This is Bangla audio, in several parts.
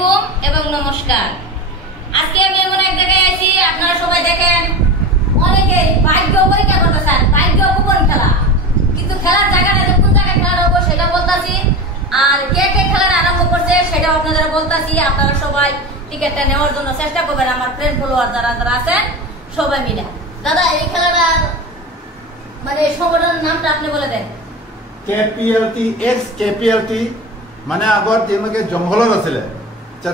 আলাইকুম এবং নমস্কার। আজকে আমি এমন এক জায়গায় আছি, আপনারা সবাই দেখেন অনেকেই ভাগ্য পরীক্ষা করতেছেন, ভাগ্য কুপন খেলা, কিন্তু খেলার জায়গাটা যে কোন জায়গায় খেলা হবো সেটা বলতাছি, আর কে কে খেলার আরম্ভ করছে সেটাও আপনাদের বলতাছি। আপনারা সবাই টিকিটটা নেওয়ার জন্য চেষ্টা করবেন, আমার ফ্রেন্ড ফলোয়ার যারা যারা আছেন সবাই মিলে। দাদা এই খেলাটার মানে সংগঠনের নামটা আপনি বলে দেন। কেপিএলটি এক্স কেপিএলটি মানে আগত তেওঁলোকে জংঘলত আছিলে,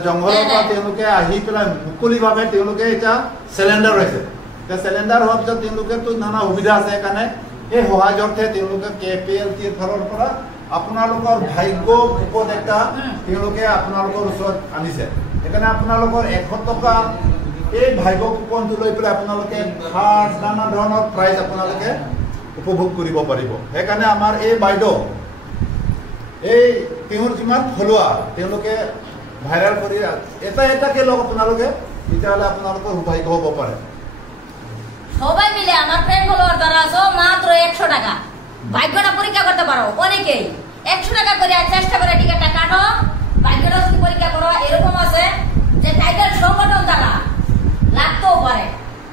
জংঘলৰ পৰা তেওঁলোকে আহি পেলাই মুকলিভাৱে তেওঁলোকে এতিয়া চিলিণ্ডাৰ হৈছে। চিলিণ্ডাৰ হোৱাৰ পিছত তেওঁলোকেতো নানা সুবিধা আছে, সেইকাৰণে এই সহায়তে তেওঁলোকে কেপিএলটিৰ ফালৰ পৰা আপোনালোকৰ ভাগ্য কুপন এটা তেওঁলোকে আপোনালোকৰ ওচৰত আনিছে। সেইকাৰণে আপোনালোকৰ 100 টকা এই ভাগ্য কুপনটো লৈ পেলাই আপোনালোকে নানা ধৰণৰ প্ৰাইজ আপোনালোকে উপভোগ কৰিব পাৰিব। সেইকাৰণে আমাৰ এই বাইদেউ এই তেওঁৰ যিমান ফলোৱাৰ তেওঁলোকে ভাইৰেল কৰি এটাকে লওক আপোনালোকে, তেতিয়াহ'লে আপোনালোকৰ সৌভাগ্য হ'ব পাৰে। সবাই মিলে আমার ফ্রেন্ড ফলোয়ার যারা আছো মাত্র 100 টাকা ভাগ্যটা পরীক্ষা করতে পারো। অনেকেই 100 টাকা করে চেষ্টা করে টিকিটটা কাটো, ভাগ্যটা যদি পরীক্ষা করো। এরকম আছে যে টাইগার সংগঠন দ্বারা লাগতেও পারে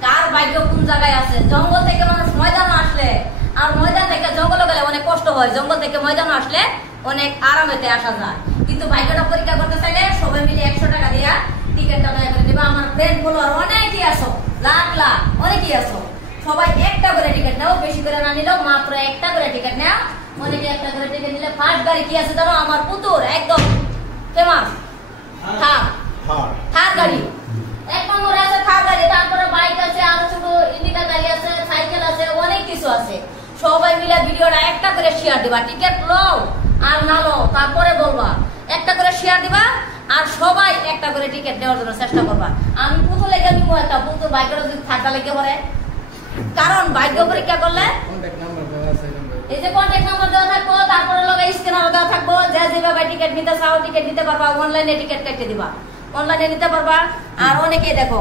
কার ভাগ্য কোন জায়গায় আছে। জঙ্গল থেকে মানুষ ময়দানে আসলে আর ময়দান থেকে জঙ্গলে গেলে অনেক কষ্ট হয়, জঙ্গল থেকে ময়দানে আসলে অনেক আরামেতে আসা যায়। কিন্তু ভাগ্যটা পরীক্ষা করতে চাইলে সবাই মিলে 100 টাকা দিয়া টিকিটটা দয়া করে দিবা। আমার ফ্রেন্ড ফলোয়ার অনেকেই আছো, লাখ লাখ অনেকেই আছো, সবাই একটা করে টিকিট নাও, বেশি করে না নিলেও মাত্র একটা করে টিকিট নাও। অনেকে একটা করে টিকিট নিলে ফার্স্ট গাড়ি কি আছে জানো? আমার পুতুর একদম ফেমাস থার গাড়ি, 1 নম্বরে আছে থার গাড়ি, তারপরে বাইক আছে, আর ছোট ইন্ডিকা গাড়ি আছে, সাইকেল আছে, অনেক কিছু আছে। সবাই মিলে ভিডিওটা একটা করে শেয়ার দিবা, টিকিট লও আর না লও তারপরে বলবা, একটা করে শেয়ার দিবা আর সবাই একটা করে টিকিট নেওয়ার জন্য চেষ্টা করবা। আমি পুতুল লেগে নিব একটা, পুতুল ভাগ্যটা যদি থাকা লেগে পড়ে, কারণ ভাগ্য পরীক্ষা করলে এই যে কন্টাক্ট নাম্বার দেওয়া থাকবো, তারপরে লগে স্ক্যানার দেওয়া থাকবো, যে যেভাবে টিকিট নিতে চাও টিকিট নিতে পারবা। অনলাইনে টিকিট কেটে দিবা, অনলাইনে নিতে পারবা। আর অনেকে দেখো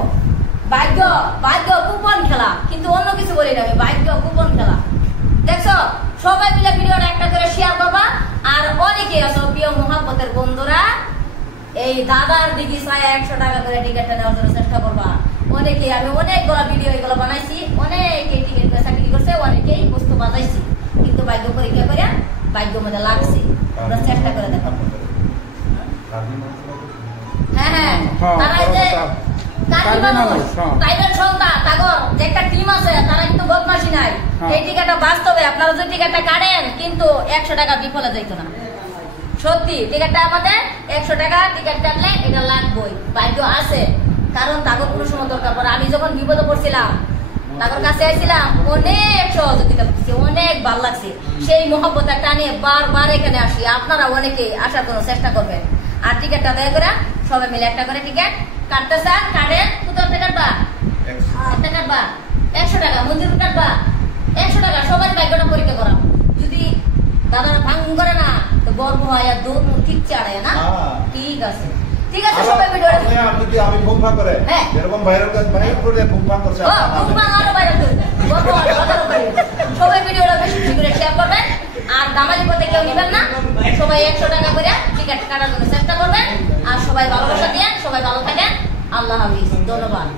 ভাগ্য কুপন খেলা, কিন্তু অন্য কিছু বলি না, আমি ভাগ্য কুপন খেলা দেখছো। সবাই মিলে ভিডিওটা একটা করে শেয়ার করবা। আর অনেকে আছো প্রিয় মহাব্বতের বন্ধুরা, এই দাদার দিকে চাই 100 টাকা করে টিকিটটা নেওয়ার জন্য চেষ্টা করবা। অনেকে আমি অনেকগুলো ভিডিও এগুলো বানাইছি, অনেকে টিকিট পয়সা বিক্রি করছে, অনেকেই বস্তু বাজাইছি, কিন্তু ভাগ্য পরীক্ষা করে ভাগ্য মধ্যে লাগছে। আমরা চেষ্টা করে দেখো। হ্যাঁ তারা যে টাইগার সন্তান তাগর যে একটা টিম আছে, তারা কিন্তু বদমাশি নাই। এই টিকিটটা বাস্তবে আপনারা যদি টিকিটটা কাটেন কিন্তু 100 টাকা বিফলে যাইতো না। সত্যি টিকিটটা আমাদের 100 টাকা টিকিট কাটলে এটা লাগবেই, ভাগ্য আছে। কারণ তাগর কোনো সময় দরকার পড়ে। আমি যখন বিপদে পড়ছিলাম তাগর কাছে আইছিলাম, অনেক সহযোগিতা করছে, অনেক ভালো লাগছে। সেই মহব্বত টানে বারবার এখানে আসি। আপনারা অনেকেই আসার জন্য চেষ্টা করবেন। আর টিকিটটা দয়া করে সবাই মিলে একটা করে টিকিট কাটতে চান, কাটেন। কত টাকা কাটবা? 100 টাকা মঞ্জুর কাটবা 100 টাকা। সবাই ভাগ্যটা পরীক্ষা করা। যদি দাদা ভাঙ করে না তো গর্ব হয় আর দৌড় ঠিক চাড়ায় না। ঠিক আছে ঠিক আছে, সবাই ভিডিওটা আপনি আমি ভুমফা করে এরকম ভাইরাল করে ভুমফা করছে, ভুমফা আরো ভাইরাল করে গর্ব হয় কথার উপরে। সবাই ভিডিওটা বেশি বেশি করে শেয়ার করবেন। আর দামালি পথে কেউ নেবেন না, সবাই 100 টাকা করে টিকিট কাটার জন্য চেষ্টা করবেন। আর সবাই ভালোবাসা দিয়ে সবাই ভালো থাকেন। আল্লাহ হাফিজ, ধন্যবাদ।